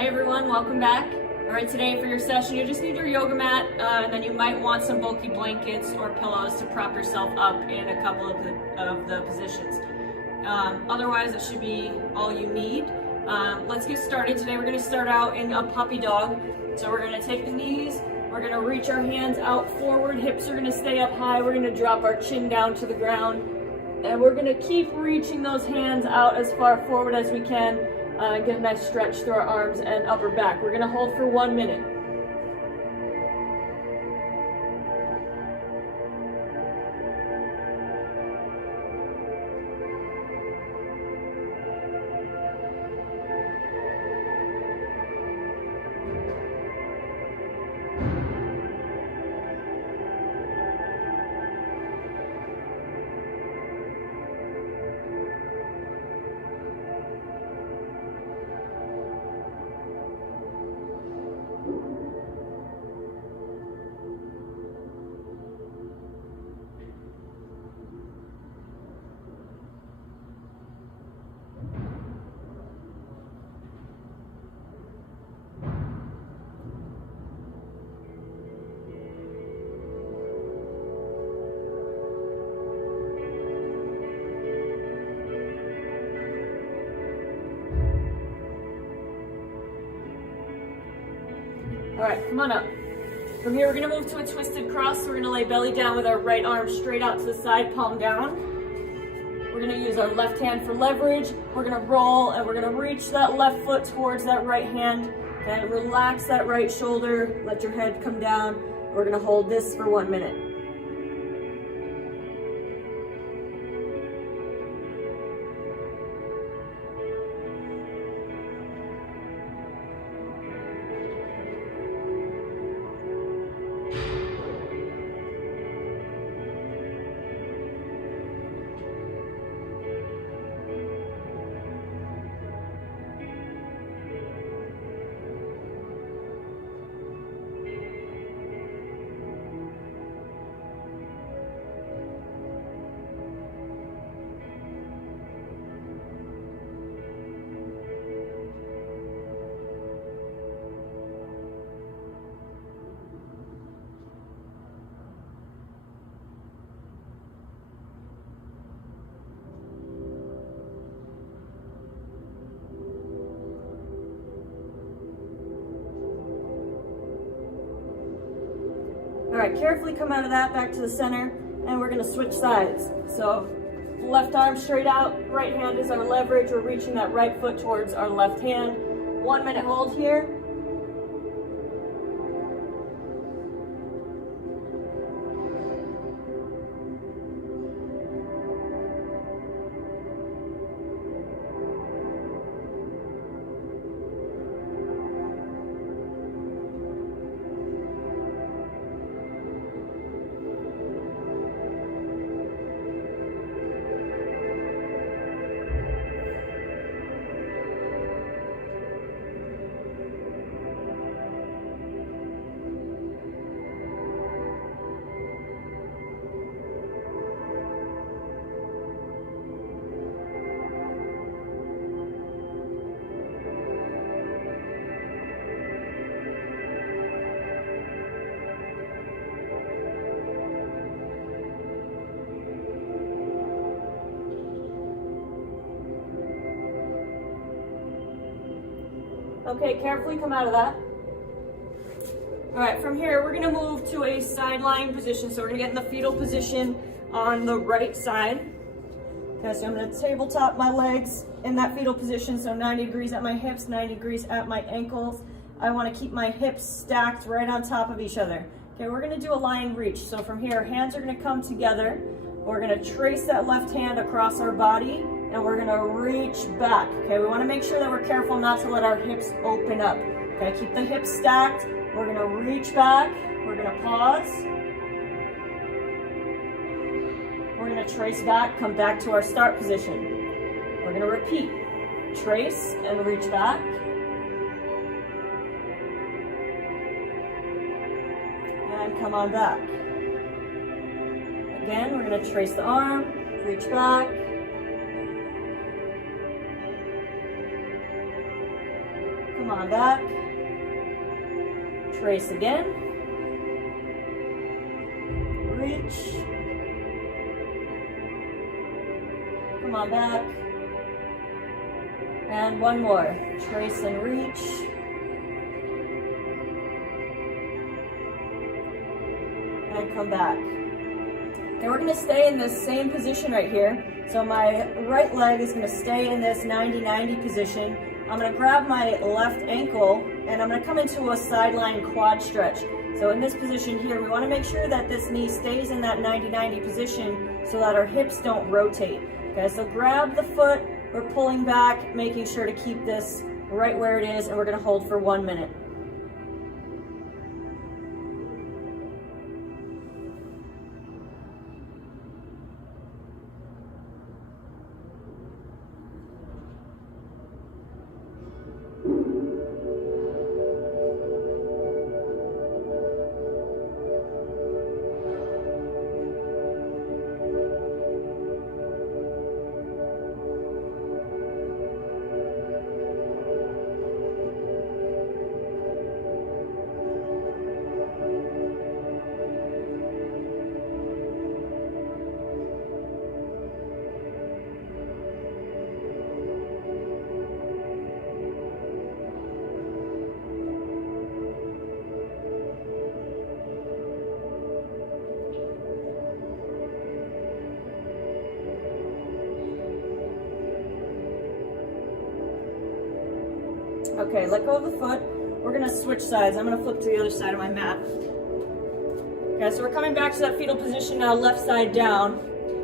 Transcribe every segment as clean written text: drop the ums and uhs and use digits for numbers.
Hey everyone, welcome back. All right, today for your session, you just need your yoga mat, and then you might want some bulky blankets or pillows to prop yourself up in a couple of the positions. Otherwise, it should be all you need. Let's get started. Today we're gonna start out in a puppy dog. So we're gonna take the knees, we're gonna reach our hands out forward, hips are gonna stay up high, we're gonna drop our chin down to the ground, and we're gonna keep reaching those hands out as far forward as we can. Get a nice stretch through our arms and upper back. We're gonna hold for 1 minute. All right, come on up. From here, we're gonna move to a twisted cross. So we're gonna lay belly down with our right arm straight out to the side, palm down. We're gonna use our left hand for leverage. We're gonna roll and we're gonna reach that left foot towards that right hand and relax that right shoulder. Let your head come down. We're gonna hold this for 1 minute. All right, carefully come out of that, back to the center, and we're gonna switch sides. So left arm straight out, right hand is our leverage. We're reaching that right foot towards our left hand. 1 minute hold here. Okay, carefully come out of that. All right, from here, we're gonna move to a side lying position. So we're gonna get in the fetal position on the right side. Okay, so I'm gonna tabletop my legs in that fetal position. So 90 degrees at my hips, 90 degrees at my ankles. I wanna keep my hips stacked right on top of each other. Okay, we're gonna do a lying reach. So from here, hands are gonna come together. We're gonna trace that left hand across our body and we're gonna reach back. Okay, we wanna make sure that we're careful not to let our hips open up. Okay, keep the hips stacked. We're gonna reach back. We're gonna pause. We're gonna trace back, come back to our start position. We're gonna repeat. Trace and reach back. And come on back. Again, we're gonna trace the arm, reach back. Come on back. Trace again. Reach. Come on back. And one more. Trace and reach. And come back. And we're going to stay in this same position right here. So my right leg is going to stay in this 90-90 position. I'm going to grab my left ankle and I'm going to come into a sideline quad stretch. So in this position here, we want to make sure that this knee stays in that 90-90 position so that our hips don't rotate. Okay, so grab the foot, we're pulling back, making sure to keep this right where it is, and we're going to hold for 1 minute. Okay, let go of the foot. We're gonna switch sides. I'm gonna flip to the other side of my mat. Okay, so we're coming back to that fetal position now, left side down.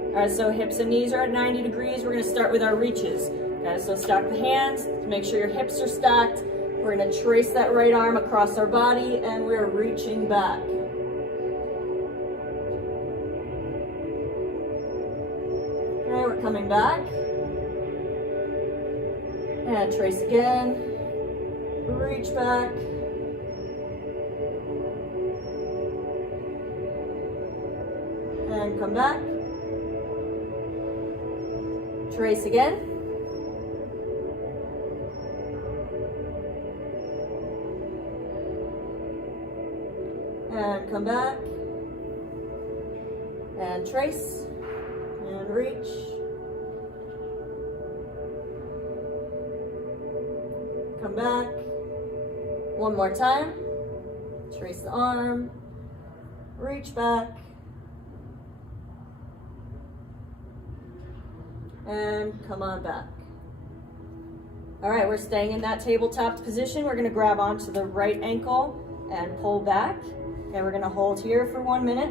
All right, so hips and knees are at 90 degrees. We're gonna start with our reaches. Okay, so stack the hands, make sure your hips are stacked. We're gonna trace that right arm across our body and we're reaching back. Okay, we're coming back. And trace again. Reach back. And come back. Trace again. And come back. And trace. And reach. Come back. One more time. Trace the arm. Reach back. And come on back. All right, we're staying in that tabletop position. We're gonna grab onto the right ankle and pull back. And we're gonna hold here for 1 minute.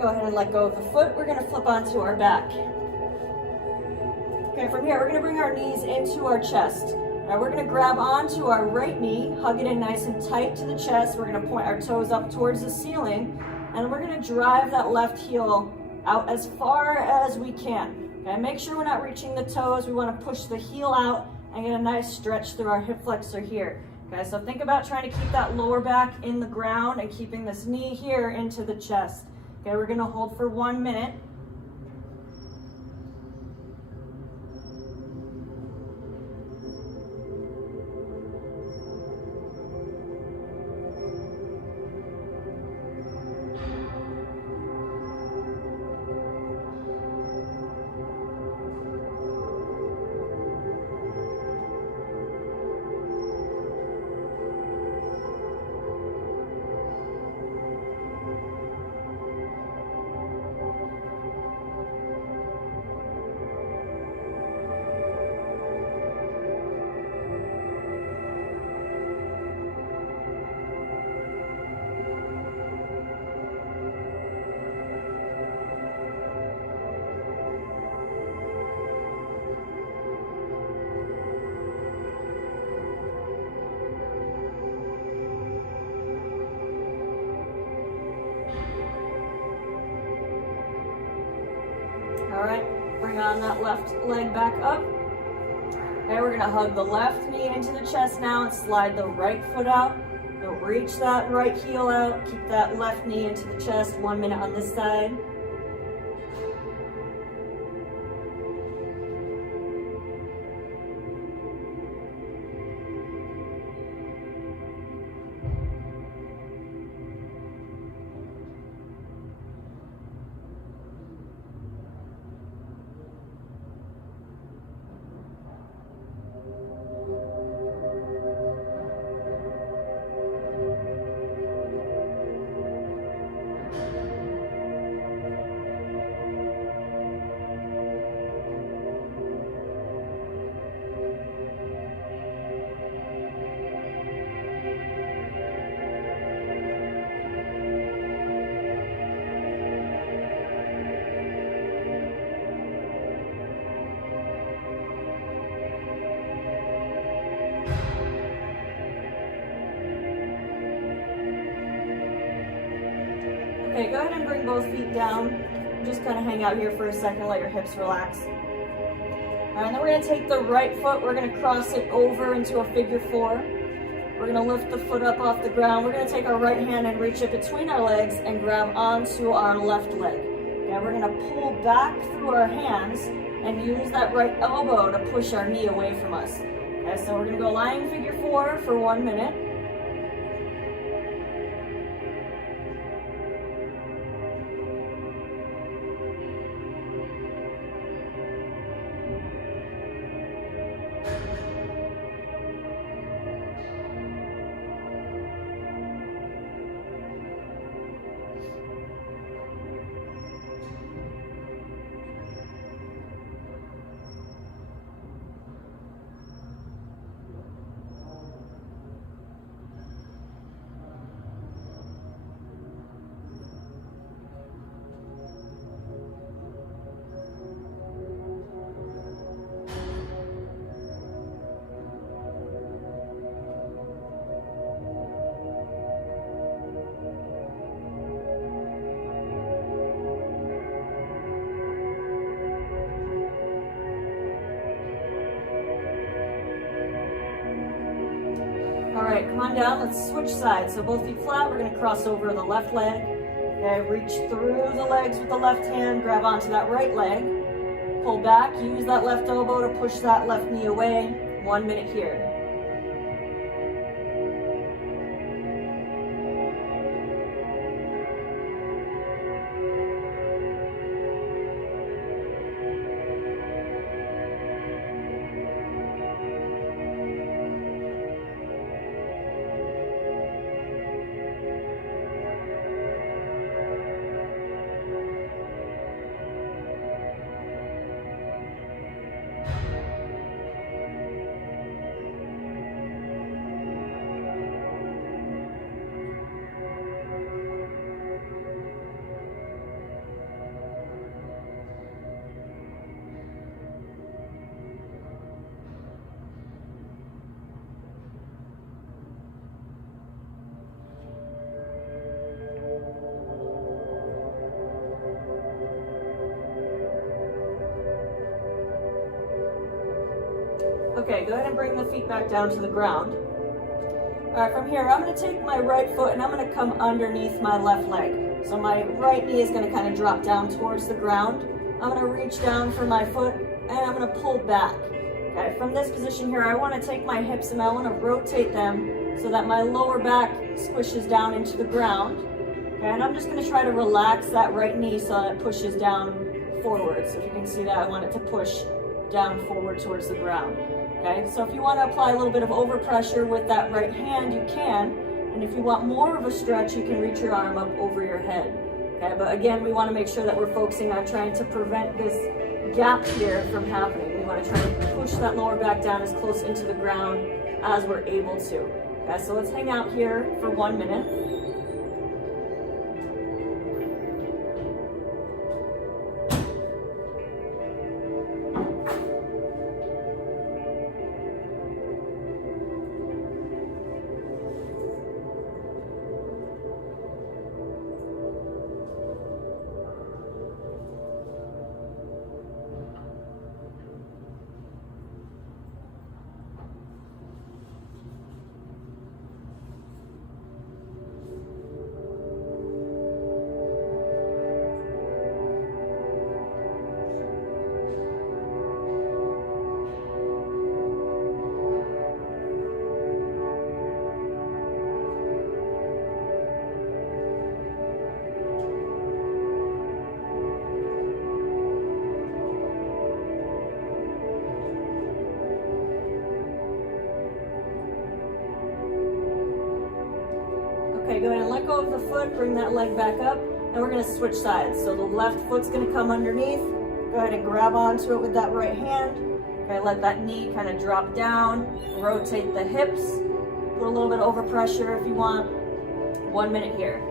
Go ahead and let go of the foot. We're gonna flip onto our back. Okay, from here, we're gonna bring our knees into our chest. Now we're gonna grab onto our right knee, hug it in nice and tight to the chest. We're gonna point our toes up towards the ceiling, and we're gonna drive that left heel out as far as we can. Okay, make sure we're not reaching the toes. We wanna push the heel out and get a nice stretch through our hip flexor here. Okay, so think about trying to keep that lower back in the ground and keeping this knee here into the chest. Okay, we're gonna hold for 1 minute. All right, bring on that left leg back up. Okay, we're gonna hug the left knee into the chest now and slide the right foot out. Now reach that right heel out, keep that left knee into the chest, 1 minute on this side. Okay, go ahead and bring both feet down. Just kind of hang out here for a second, let your hips relax. All right, and then we're gonna take the right foot, we're gonna cross it over into a figure four. We're gonna lift the foot up off the ground. We're gonna take our right hand and reach it between our legs and grab onto our left leg. Okay, we're gonna pull back through our hands and use that right elbow to push our knee away from us. Okay, so we're gonna go lying figure four for 1 minute. All right, come on down, let's switch sides. So both feet flat, we're gonna cross over the left leg. Okay, reach through the legs with the left hand, grab onto that right leg. Pull back, use that left elbow to push that left knee away. 1 minute here. Okay, go ahead and bring the feet back down to the ground. All right, from here, I'm gonna take my right foot and I'm gonna come underneath my left leg. So my right knee is gonna kind of drop down towards the ground. I'm gonna reach down for my foot and I'm gonna pull back. Okay, from this position here, I wanna take my hips and I wanna rotate them so that my lower back squishes down into the ground. Okay, and I'm just gonna try to relax that right knee so that it pushes down forward. So if you can see that, I want it to push down forward towards the ground. Okay, so if you want to apply a little bit of overpressure with that right hand, you can. And if you want more of a stretch, you can reach your arm up over your head. Okay, but again, we want to make sure that we're focusing on trying to prevent this gap here from happening. We want to try to push that lower back down as close into the ground as we're able to. Okay, so let's hang out here for 1 minute. Okay, go ahead and let go of the foot, bring that leg back up, and we're gonna switch sides. So the left foot's gonna come underneath. Go ahead and grab onto it with that right hand. Okay, let that knee kind of drop down, rotate the hips, put a little bit of overpressure if you want. 1 minute here.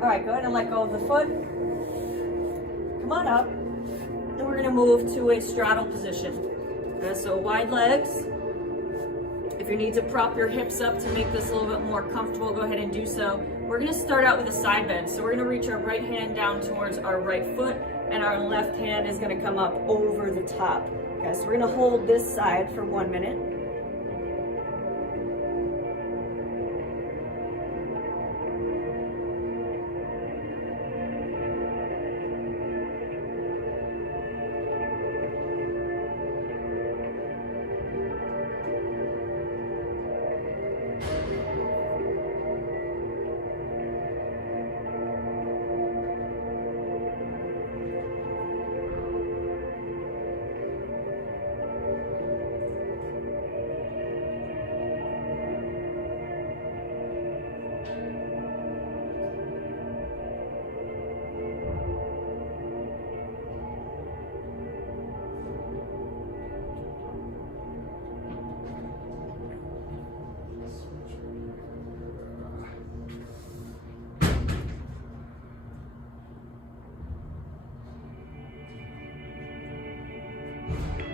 All right, go ahead and let go of the foot. Come on up. And we're gonna move to a straddle position. Okay, so wide legs. If you need to prop your hips up to make this a little bit more comfortable, go ahead and do so. We're gonna start out with a side bend. So we're gonna reach our right hand down towards our right foot, and our left hand is gonna come up over the top. Okay, so we're gonna hold this side for 1 minute.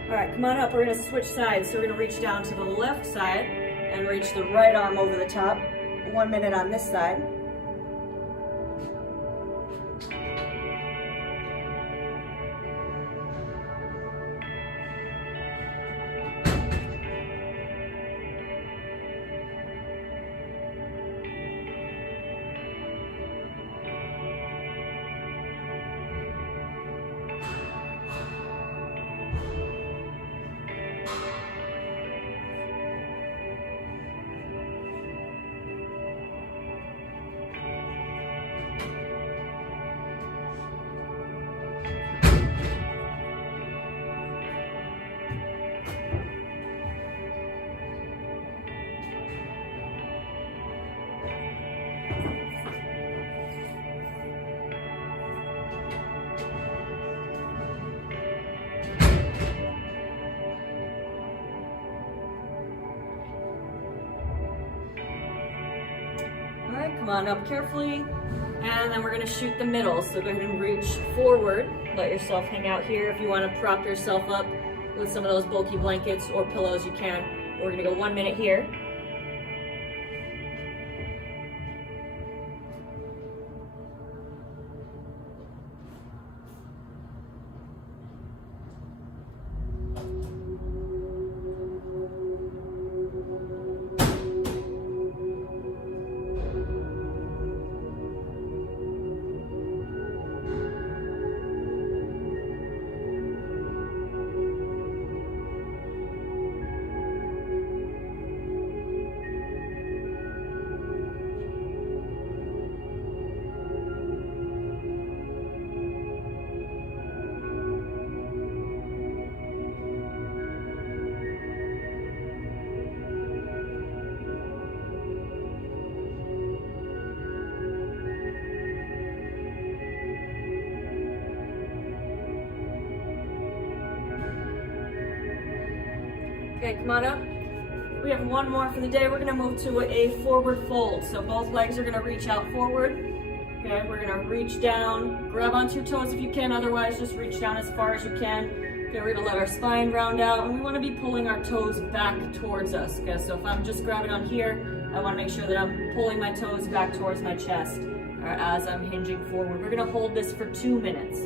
All right, come on up. We're gonna switch sides. So we're gonna reach down to the left side and reach the right arm over the top. 1 minute on this side. All right, come on up carefully. And then we're gonna shoot the middle. So go ahead and reach forward. Let yourself hang out here. If you wanna prop yourself up with some of those bulky blankets or pillows, you can. We're gonna go 1 minute here. Okay, come on up. We have one more for the day. We're gonna move to a forward fold. So both legs are gonna reach out forward. Okay, we're gonna reach down, grab onto your toes if you can, otherwise just reach down as far as you can. Okay, we're gonna let our spine round out, and we wanna be pulling our toes back towards us. Okay, so if I'm just grabbing on here, I wanna make sure that I'm pulling my toes back towards my chest, or as I'm hinging forward. We're gonna hold this for 2 minutes.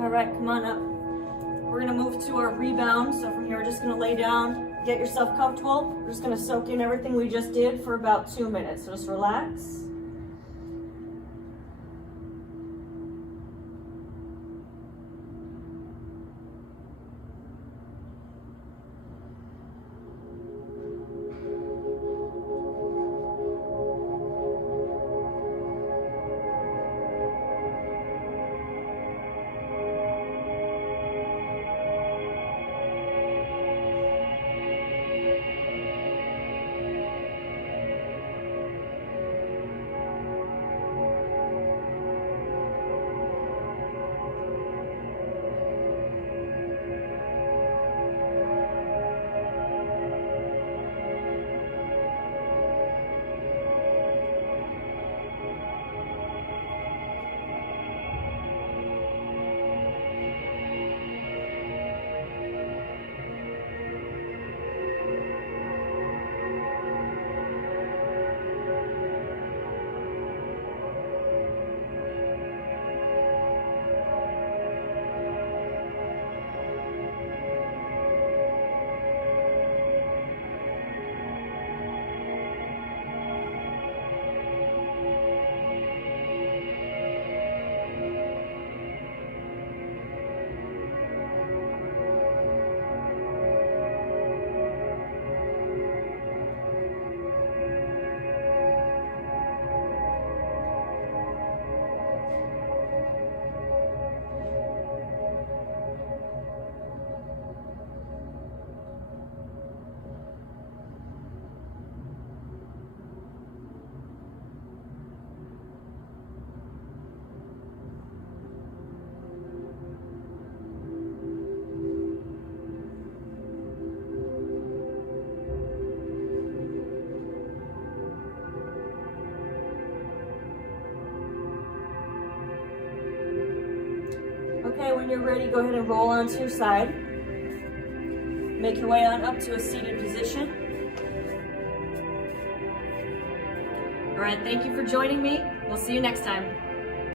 All right, come on up. We're gonna move to our rebound. So from here, we're just gonna lay down, get yourself comfortable. We're just gonna soak in everything we just did for about 2 minutes. So just relax. Okay, when you're ready, go ahead and roll onto your side. Make your way on up to a seated position. All right, thank you for joining me. We'll see you next time.